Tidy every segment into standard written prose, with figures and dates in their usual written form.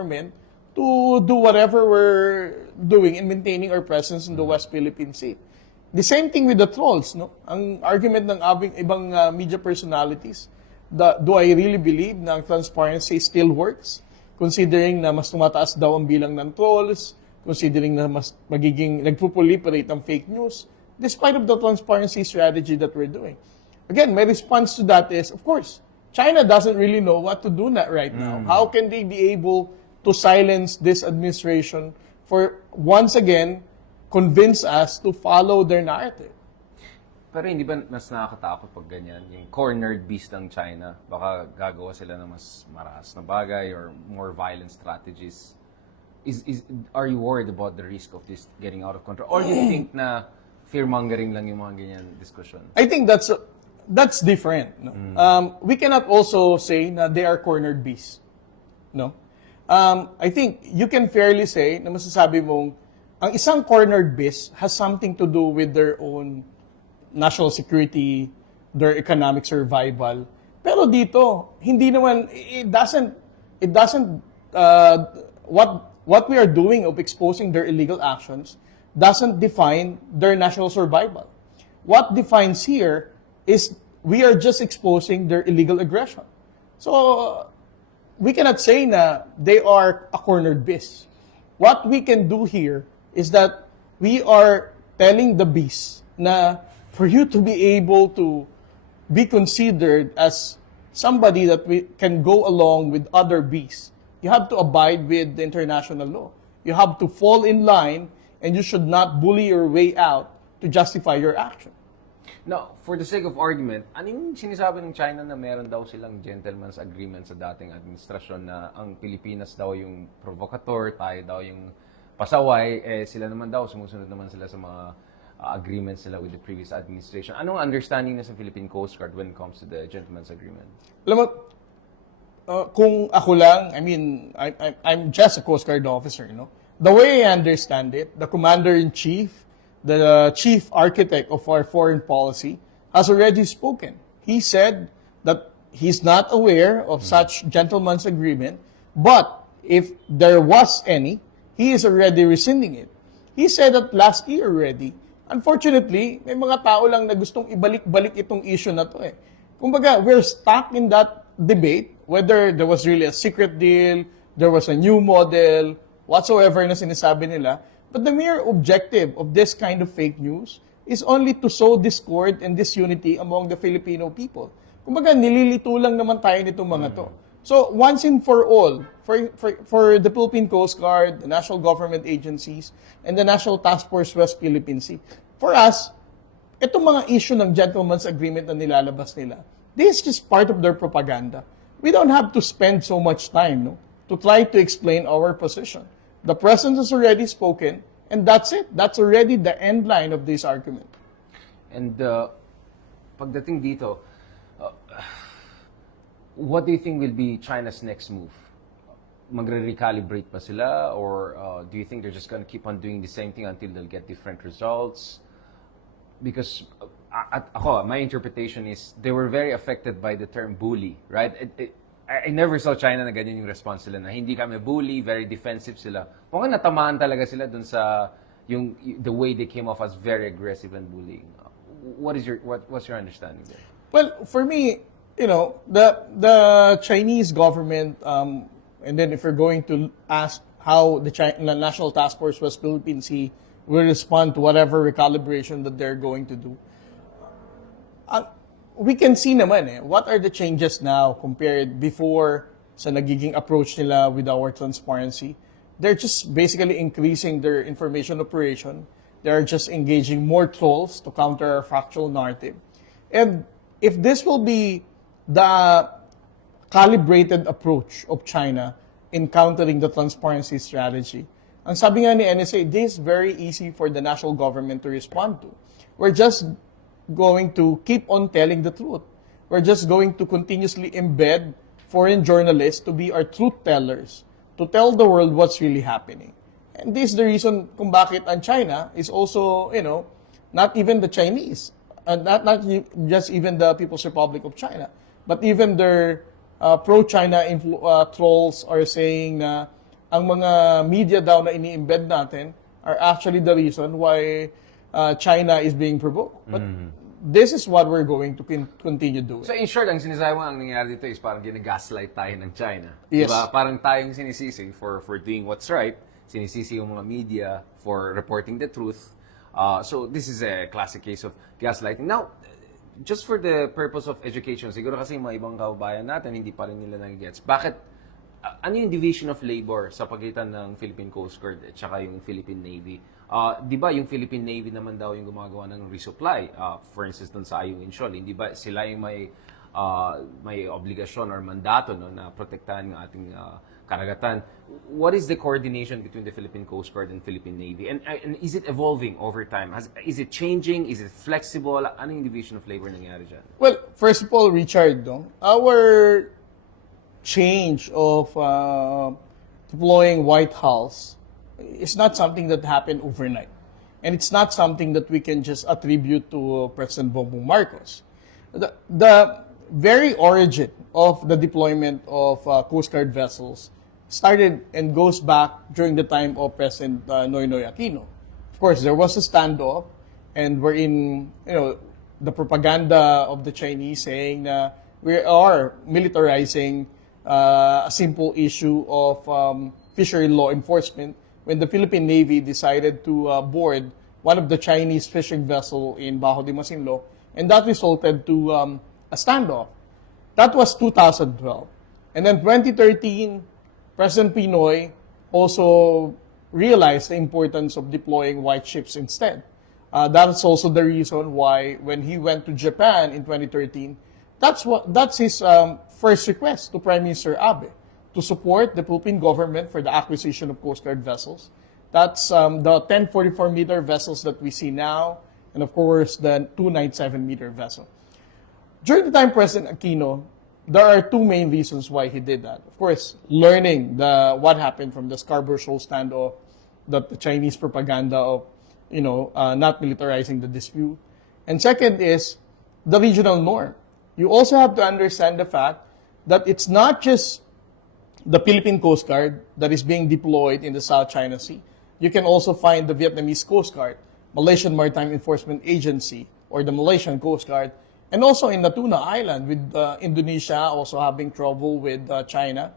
government to do whatever we're doing in maintaining our presence in the West Philippine Sea. The same thing with the trolls, no? Ang argument ng ibang media personalities, do I really believe na ang transparency still works? Considering na mas tumataas daw ang bilang ng trolls, considering na mas magiging nagpo-proliferate ang fake news, despite of the transparency strategy that we're doing. Again, my response to that is, of course, China doesn't really know what to do right now. How can they be able to silence this administration for, once again, convince us to follow their narrative? Pero hindi ba mas nakakatakot pag ganyan? Yung cornered beast ng China, baka gagawa sila ng mas maraas na bagay or more violent strategies. Are you worried about the risk of this getting out of control? Or do you think na fear-mongering lang yung mga ganyan discussion? I think that's different. No? We cannot also say na they are cornered beasts. No? I think you can fairly say na masasabi mong ang isang cornered beast has something to do with their own national security, their economic survival. Pero dito, hindi naman, it doesn't, what we are doing of exposing their illegal actions doesn't define their national survival. What defines here is we are just exposing their illegal aggression. So, we cannot say na they are a cornered beast. What we can do here is that we are telling the beast na for you to be able to be considered as somebody that we can go along with other beasts, you have to abide with the international law. You have to fall in line, and you should not bully your way out to justify your action. Now, for the sake of argument, anong sinasabi ng China na meron daw silang gentleman's agreement sa dating administrasyon na ang Pilipinas daw yung provocateur, tayo daw yung pasaway, sila naman daw, sumusunod naman sila sa mga agreements nila with the previous administration. Anong understanding na sa Philippine Coast Guard when it comes to the gentleman's agreement? Alam mo, kung ako lang, I mean, I'm just a Coast Guard officer, you know. The way I understand it, the Commander-in-Chief, the chief architect of our foreign policy, has already spoken. He said that he's not aware of such gentleman's agreement, but if there was any, he is already rescinding it. He said that last year already. Unfortunately, may mga tao lang na gustong ibalik-balik itong issue na to eh. Kumbaga, we're stuck in that debate, whether there was really a secret deal, there was a new model, whatsoever na sinasabi nila. But the mere objective of this kind of fake news is only to sow discord and disunity among the Filipino people. Kumbaga, nililito lang naman tayo nitong mga to. So, once and for all, for the Philippine Coast Guard, the national government agencies, and the National Task Force West Philippine Sea, for us, itong mga issue ng gentleman's agreement na nilalabas nila, this is just part of their propaganda. We don't have to spend so much time to try to explain our position. The President has already spoken, and that's it. That's already the end line of this argument. And pagdating dito, what do you think will be China's next move? Magre-recalibrate ba sila? Or do you think they're just going to keep on doing the same thing until they'll get different results? Because my interpretation is they were very affected by the term bully, right? I never saw China na ganyan yung response sila na hindi kami bully, very defensive sila. Mukhang natamaan talaga sila dun sa the way they came off as very aggressive and bullying. What's your understanding there? Well, for me, the Chinese government, and then if you're going to ask how the National Task Force West Philippine Sea will respond to whatever recalibration that they're going to do, we can see naman what are the changes now compared before sa nagiging approach nila with our transparency. They're just basically increasing their information operation. They're just engaging more trolls to counter our factual narrative. And if this will be the calibrated approach of China in countering the transparency strategy, ang sabi nga ni NSA, this is very easy for the national government to respond to. We're just going to keep on telling the truth. We're just going to continuously embed foreign journalists to be our truth tellers, to tell the world what's really happening. And this is the reason kung bakit ang China is also, not even the Chinese, not just even the People's Republic of China, but even their pro-China trolls are saying na ang mga media daw na ini-embed natin are actually the reason why China is being provoked. But this is what we're going to continue doing. So in short, ang sinasabi mo, ang nangyayari dito is parang ginagaslight tayo ng China. Yes. Diba? Parang tayong sinisisi for doing what's right. Sinisisi yung mga media for reporting the truth. So this is a classic case of gaslighting. Now, just for the purpose of education, siguro kasi yung mga ibang kababayan natin, hindi pa rin nila nagigets. Bakit, ano yung division of labor sa pagitan ng Philippine Coast Guard at saka yung Philippine Navy? Di ba yung Philippine Navy naman daw yung gumagawa ng resupply? For instance, dun sa Ayungin Shoal, hindi ba sila yung may obligasyon or mandato no, na protektahan ng ating karagatan? What is the coordination between the Philippine Coast Guard and Philippine Navy? And is it evolving over time? Is it changing? Is it flexible? Ano yung division of labor nangyari dyan? Well, first of all, Richard, no, our change of deploying White House is not something that happened overnight. And it's not something that we can just attribute to President Bongbong Marcos. The very origin of the deployment of Coast Guard vessels started and goes back during the time of President Noynoy Aquino. Of course, there was a standoff, and we're in, the propaganda of the Chinese saying na we are militarizing a simple issue of fishery law enforcement when the Philippine Navy decided to board one of the Chinese fishing vessel in Bajo de Masinloc, and that resulted to a standoff. That was 2012. And then 2013, President Pinoy also realized the importance of deploying white ships instead. That's also the reason why when he went to Japan in 2013, that's his first request to Prime Minister Abe, to support the Philippine government for the acquisition of Coast Guard vessels. That's the 1044-meter vessels that we see now, and of course, the 297-meter vessel. During the time President Aquino, there are two main reasons why he did that. Of course, learning what happened from the Scarborough Shoal standoff, the Chinese propaganda of, not militarizing the dispute. And second is the regional norm. You also have to understand the fact that it's not just the Philippine Coast Guard that is being deployed in the South China Sea. You can also find the Vietnamese Coast Guard, Malaysian Maritime Enforcement Agency, or the Malaysian Coast Guard, and also in Natuna Island with Indonesia also having trouble with China,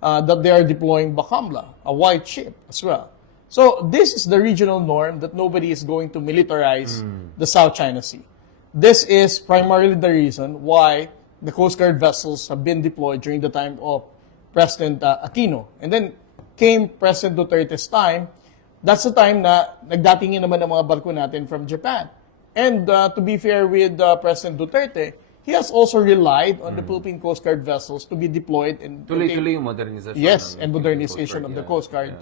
that they are deploying Bakamla, a white ship as well. So this is the regional norm that nobody is going to militarize the South China Sea. This is primarily the reason why the Coast Guard vessels have been deployed during the time of President Aquino. And then came President Duterte's time. That's the time na nagdatingin naman ang mga barko natin from Japan. And to be fair with President Duterte, he has also relied on the Philippine Coast Guard vessels to be deployed. Tuloy-tuloy yung modernization. Yes, and modernization of the Coast Guard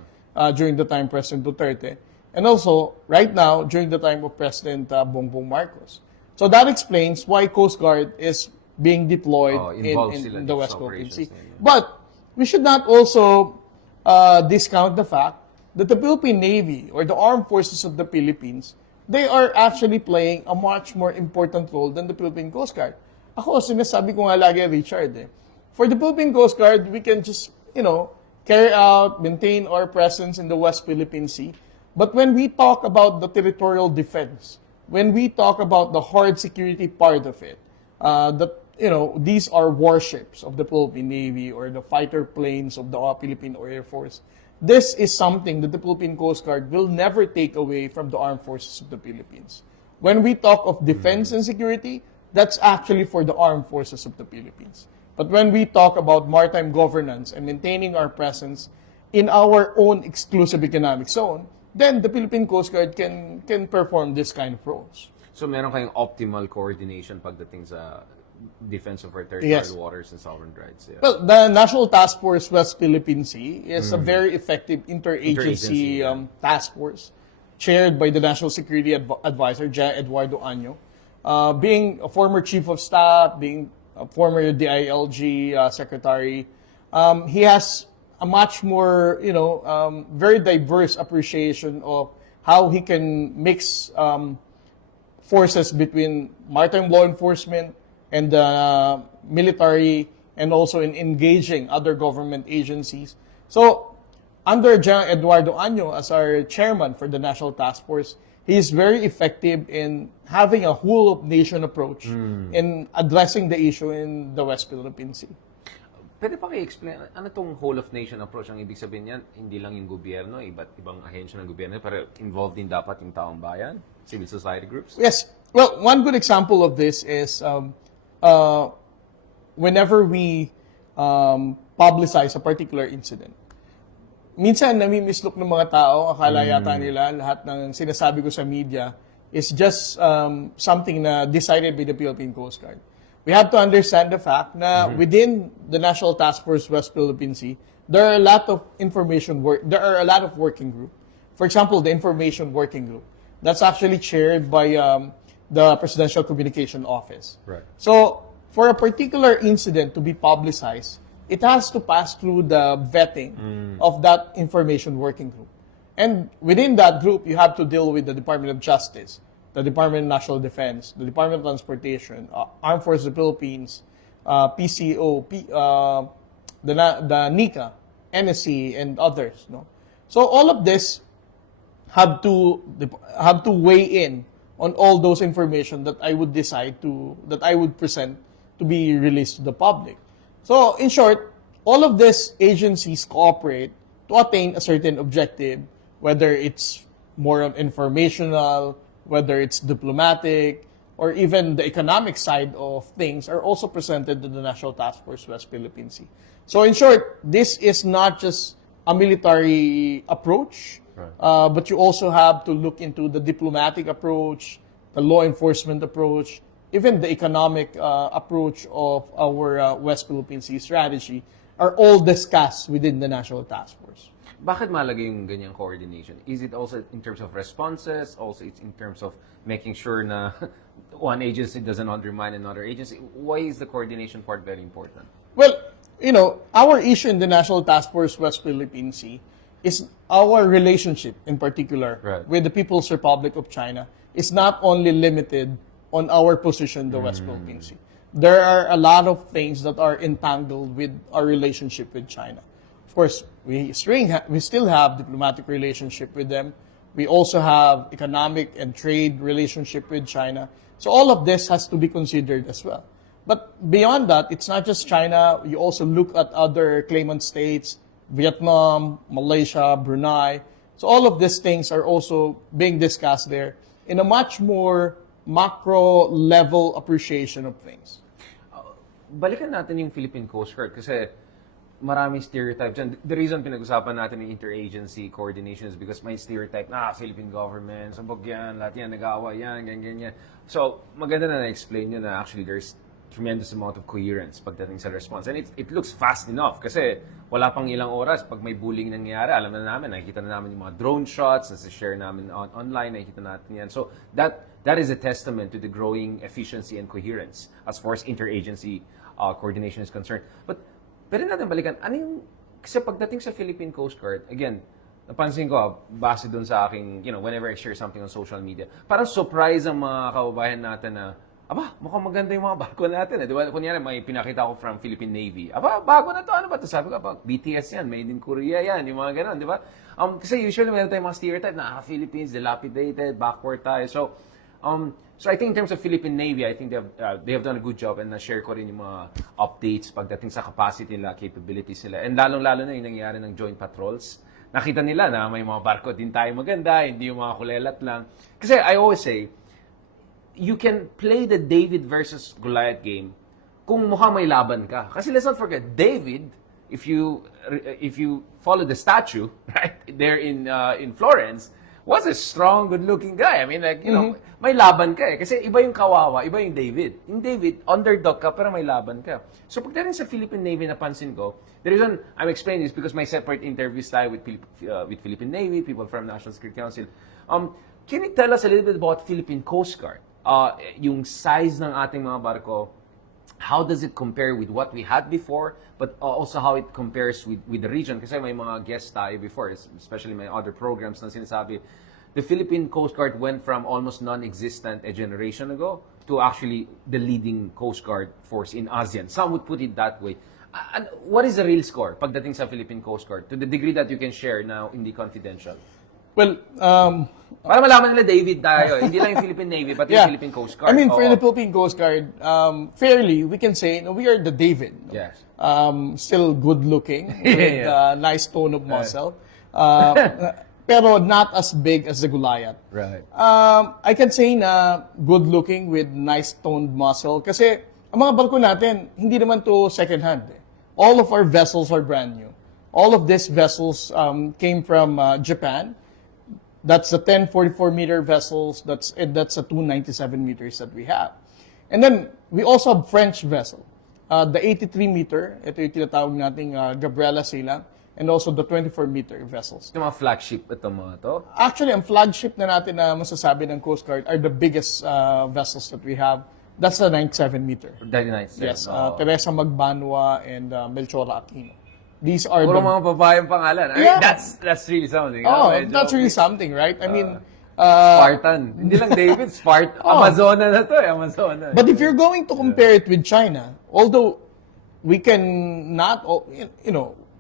during the time President Duterte. And also, right now, during the time of President Bongbong Marcos. So that explains why Coast Guard is being deployed in the West Philippine Sea. But we should not also discount the fact that the Philippine Navy or the armed forces of the Philippines, they are actually playing a much more important role than the Philippine Coast Guard. Ako, sinasabi ko nga lagi, Richard, for the Philippine Coast Guard, we can just, carry out, maintain our presence in the West Philippine Sea. But when we talk about the territorial defense, when we talk about the hard security part of it, these are warships of the Philippine Navy or the fighter planes of the Philippine Air Force. This is something that the Philippine Coast Guard will never take away from the armed forces of the Philippines. When we talk of defense and security, that's actually for the armed forces of the Philippines. But when we talk about maritime governance and maintaining our presence in our own exclusive economic zone, then the Philippine Coast Guard can perform this kind of roles. So meron kayong optimal coordination pagdating sa defense of our territorial waters and sovereign rights. Yeah. Well, the National Task Force West Philippine Sea is a very effective interagency task force chaired by the National Security Advisor, Jan Eduardo Año. Being a former chief of staff, being a former DILG secretary, he has a much more, very diverse appreciation of how he can mix forces between maritime law enforcement and the military, and also in engaging other government agencies. So, under General Eduardo Año as our chairman for the National Task Force, he is very effective in having a whole-of-nation approach in addressing the issue in the West Philippine Sea. Pwede pa i-explain, ano tong whole of nation approach? Ang ibig sabihin niyan, hindi lang yung gobyerno, iba't ibang ahensya ng gobyerno, pero involved din dapat yung taong bayan, civil society groups? Yes. Well, one good example of this is whenever we publicize a particular incident. Minsan, nami-mislook ng mga tao, akala yata nila lahat ng sinasabi ko sa media is just something na decided by the Philippine Coast Guard. We have to understand the fact na within the National Task Force West Philippine Sea, there are a lot of working group. For example, the information working group. That's actually chaired by the Presidential Communication Office. Right. So, for a particular incident to be publicized, it has to pass through the vetting of that information working group. And within that group, you have to deal with the Department of Justice, the Department of National Defense, the Department of Transportation, Armed Forces of the Philippines, PCO, the NICA, NSC, and others. No? So all of this have to weigh in on all those information that I would present to be released to the public. So in short, all of these agencies cooperate to attain a certain objective, whether it's more of informational, whether it's diplomatic, or even the economic side of things are also presented to the National Task Force West Philippine Sea. So in short, this is not just a military approach, but you also have to look into the diplomatic approach, the law enforcement approach, even the economic approach of our West Philippine Sea strategy are all discussed within the National Task Force. Bakit mahalaga yung ganyang coordination? Is it also in terms of responses? Also, it's in terms of making sure na one agency doesn't undermine another agency? Why is the coordination part very important? Well, our issue in the National Task Force West Philippine Sea is our relationship in particular with the People's Republic of China is not only limited on our position in the West Philippine Sea. There are a lot of things that are entangled with our relationship with China. Of course, we still have diplomatic relationship with them. We also have economic and trade relationship with China. So all of this has to be considered as well. But beyond that, it's not just China. You also look at other claimant states, Vietnam, Malaysia, Brunei. So all of these things are also being discussed there in a much more macro level appreciation of things. Balikan natin yung Philippine Coast Guard kasi maraming stereotype dyan. The reason pinag-usapan natin yung interagency coordination is because may stereotype na Philippine government, sabog yan, lahat yan, nag-aawa yan, ganyan. So, maganda na na-explain nyo na actually there's tremendous amount of coherence pagdating sa response. And it looks fast enough kasi wala pang ilang oras pag may bullying nangyayari, alam na namin, nakikita na namin yung mga drone shots, nasa-share namin online, nakikita natin yan. So, that is a testament to the growing efficiency and coherence as far as interagency coordination is concerned. But pwede natin balikan, ano yung, kasi pagdating sa Philippine Coast Guard, again, napansin ko, base dun sa aking, whenever I share something on social media, parang surprise ang mga kababayan natin na, mukhang maganda yung mga barko natin. Di ba? Kunyari, may pinakita ko from Philippine Navy. Bago na to, ano ba? Tapos sabi ko, BTS yan, made in Korea yan, yung mga ganun, di ba? Kasi usually, meron tayong mga stereotype na, Philippines, dilapidated, backward tayo. So I think in terms of Philippine Navy, I think they have done a good job and na-share ko rin yung mga updates pagdating sa capacity nila, capabilities nila. And lalong-lalo na yung nangyayari ng joint patrols. Nakita nila na may mga barko din tayo maganda, hindi yung mga kulelat lang. Kasi I always say, you can play the David versus Goliath game kung mukhang may laban ka. Kasi let's not forget, David, if you follow the statue, right, there in Florence, was a strong, good-looking guy. I mean, may laban ka eh. Kasi iba yung kawawa, iba yung David. Yung David, underdog ka, pero may laban ka. So pagdating sa Philippine Navy, napansin ko, the reason I'm explaining this because my separate interviews tayo with Philippine Navy, people from National Security Council. Can you tell us a little bit about Philippine Coast Guard? Yung size ng ating mga barko, how does it compare with what we had before, but also how it compares with the region? Kasi may mga guests tayo before, especially my other programs na sinasabi, the Philippine Coast Guard went from almost non-existent a generation ago to actually the leading Coast Guard force in ASEAN. Some would put it that way. What is the real score pagdating sa Philippine Coast Guard? To the degree that you can share now, hindi confidential. Well, Para malaman nila, David, tayo. Hindi lang yung Philippine Navy, pati yung Philippine Coast Guard. I mean, for Oo. the Philippine Coast Guard, fairly, we can say, no, we are the David. No? Yes. Still good-looking, with Yeah. nice tone of muscle. Pero not as big as the Goliath. Right. I can say na good-looking with nice toned muscle. Kasi ang mga barko natin, hindi naman to second-hand. Eh. All of our vessels are brand new. All of these vessels came from Japan. That's the 1044-meter vessels. That's the 297 meters that we have. And then, we also have French vessel. The 83-meter, ito yung tinatawag nating Gabriela Sila, and also the 24-meter vessels. Yung mga flagship ito mga to. Actually, ang flagship na natin na masasabi ng Coast Guard are the biggest vessels that we have. That's the 97-meter. Dahil nights. Yes, Teresa Magbanwa and Melchor Aquino. These are Puro the... mga babaeng pangalan. I mean, Yeah. that's really something. Oh, Medyo- that's really something, right? I mean, Spartan. Hindi lang David, Amazona na to eh. Amazona. but if you're going to compare it with China, although we can not,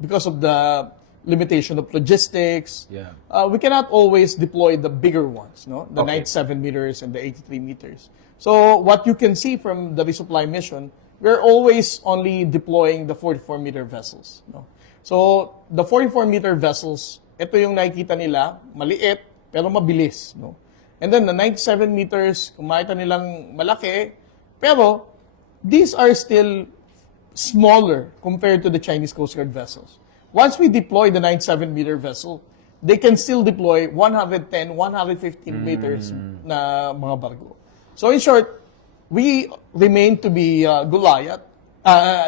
because of the limitation of logistics, Yeah. we cannot always deploy the bigger ones, no? The Okay. 97 meters and the 83 meters. So what you can see from the resupply mission, we're always only deploying the 44-meter vessels, no? So the 44-meter vessels, ito yung nakikita nila, maliit pero mabilis, no? And then the 97 meters, kung makita nilang malaki, pero these are still smaller compared to the Chinese Coast Guard vessels. Once we deploy the 97-meter vessel, they can still deploy 110, 115 meters na mga barko. So in short, we remain to be Goliath,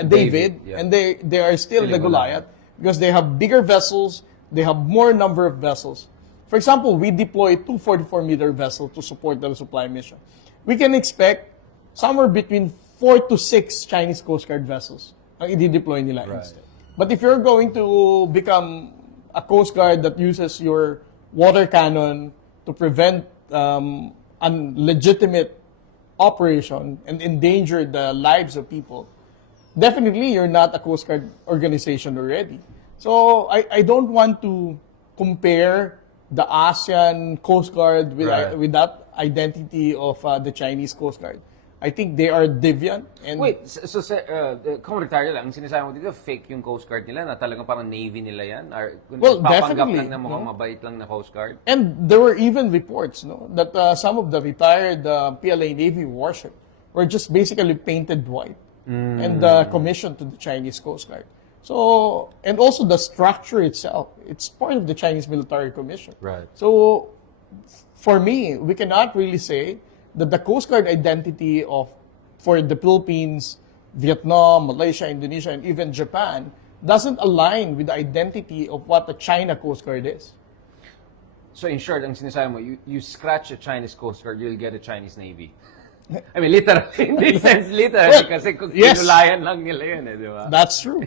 David, yeah. and they are still the Goliath because they have bigger vessels, they have more number of vessels. For example, we deploy two 44-meter vessels to support the resupply mission. We can expect somewhere between 4 to 6 Chinese Coast Guard vessels ang i-deploy nila instead. But if you're going to become a Coast Guard that uses your water cannon to prevent legitimate operation and endanger the lives of people, definitely you're not a Coast Guard organization already. So I don't want to compare the ASEAN Coast Guard with that identity of the Chinese Coast Guard. I think they are deviant. And Wait, so Commodore Tario lang, ang sinasabi mo dito, fake yung Coast Guard nila, na talagang parang Navy nila yan? Or, Well, papanggap definitely, lang na mukhang mabait lang na Coast Guard? And there were even reports, no, that some of the retired PLA Navy warship were just basically painted white and commissioned to the Chinese Coast Guard. So, and also the structure itself, it's part of the Chinese Military Commission. Right. So, for me, we cannot really say that the Coast Guard identity for the Philippines, Vietnam, Malaysia, Indonesia, and even Japan doesn't align with the identity of what the China Coast Guard is. So in short, ang sinasabi mo, you scratch a Chinese Coast Guard, you'll get a Chinese Navy. I mean, literally, in this sense, literally, kasi kung yes. kinulayan lang nila yun, eh, di ba? That's true.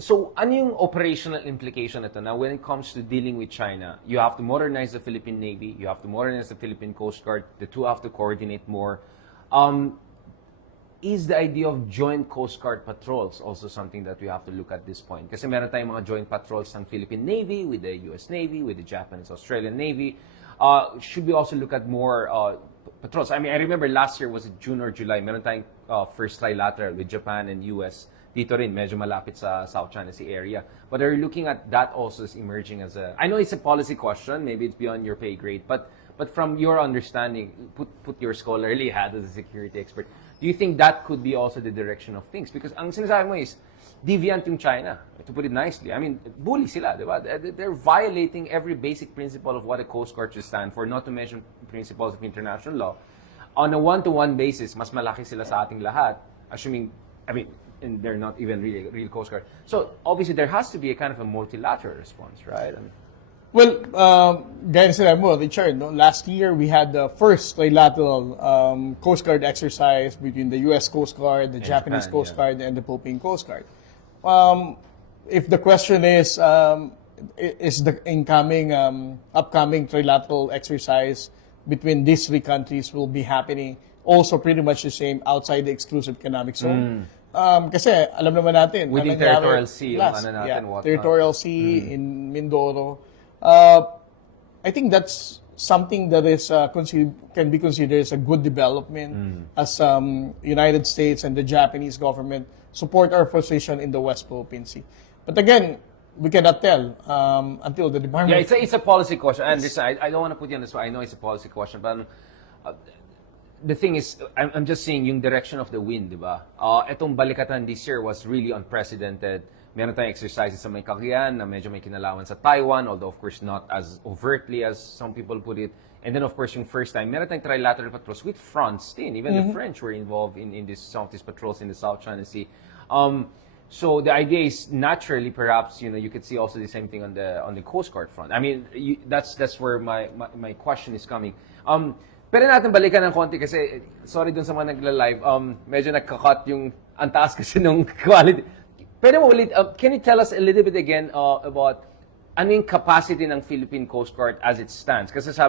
So, ano yung operational implication ito? Now, when it comes to dealing with China, you have to modernize the Philippine Navy, you have to modernize the Philippine Coast Guard, the two have to coordinate more. Is the idea of joint Coast Guard patrols also something that we have to look at this point? Kasi meron tayong mga joint patrols ng Philippine Navy with the US Navy, with the Japanese Australian Navy. Should we also look at more patrols? I mean, I remember last year, was it June or July, meron tayong first trilateral with Japan and US. Dito rin, medyo malapit sa South China Sea area. But are you looking at that also as emerging as a... I know it's a policy question, maybe it's beyond your pay grade, but from your understanding, put your scholarly hat as a security expert, do you think that could be also the direction of things? Because ang sinasabi mo is, deviant yung China, to put it nicely. I mean, bully sila, di ba? They're violating every basic principle of what a Coast Guard should stand for, not to mention principles of international law. On a one-to-one basis, mas malaki sila sa ating lahat, assuming, I mean, and they're not even really real Coast Guard. So, obviously, there has to be a kind of a multilateral response, right? Well, gaya na sinabi mo, Richard, no? Last year we had the first trilateral Coast Guard exercise between the U.S. Coast Guard, the Japanese Japan, Coast yeah. Guard, and the Philippine Coast Guard. If the question is the upcoming trilateral exercise between these three countries will be happening also pretty much the same outside the exclusive economic zone, kasi alam naman natin. Within ang nangyari territorial sea, yung last, ano natin, whatnot. territorial sea in Mindoro. I think that's something that is can be considered as a good development as United States and the Japanese government support our position in the West Philippine Sea. But again, we cannot tell until the department. Yeah, it's a policy question. I understand. I don't want to put you on the spot. I know it's a policy question, but the thing is, I'm just saying yung direction of the wind, di ba? Etong balikatan this year was really unprecedented. Meron tayong exercises sa may Cagayan na medyo may kinalaman sa Taiwan, although of course not as overtly as some people put it. And then of course yung first time, meron tayong trilateral patrols with France din. Even the French were involved in some of these patrols in the South China Sea. So the idea is naturally, perhaps you could see also the same thing on the Coast Guard front. I mean, that's where my question is coming. Pero natin balikan ng konti kasi sorry dun sa mga nagla-live. Medyo nagka-cut yung ang taas kasi nung quality. Pero ulit, can you tell us a little bit again about ano yung capacity ng Philippine Coast Guard as it stands? Kasi sabi